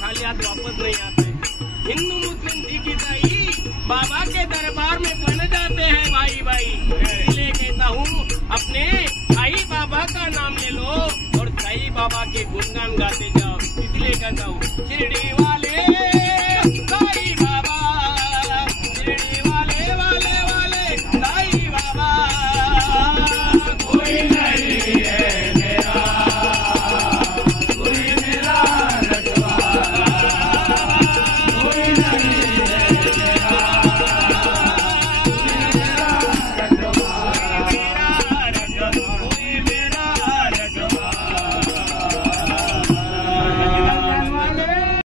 खाली हाथ वापस नहीं आते। हिंदू मुस्लिम सिख ईसाई बाबा के दरबार में बन जाते हैं भाई भाई। इसलिए कहता हूँ अपने साईं बाबा का नाम ले लो और साईं बाबा के गुणगान गाते जाओ। इसलिए कहता हूँ शिरडी वाले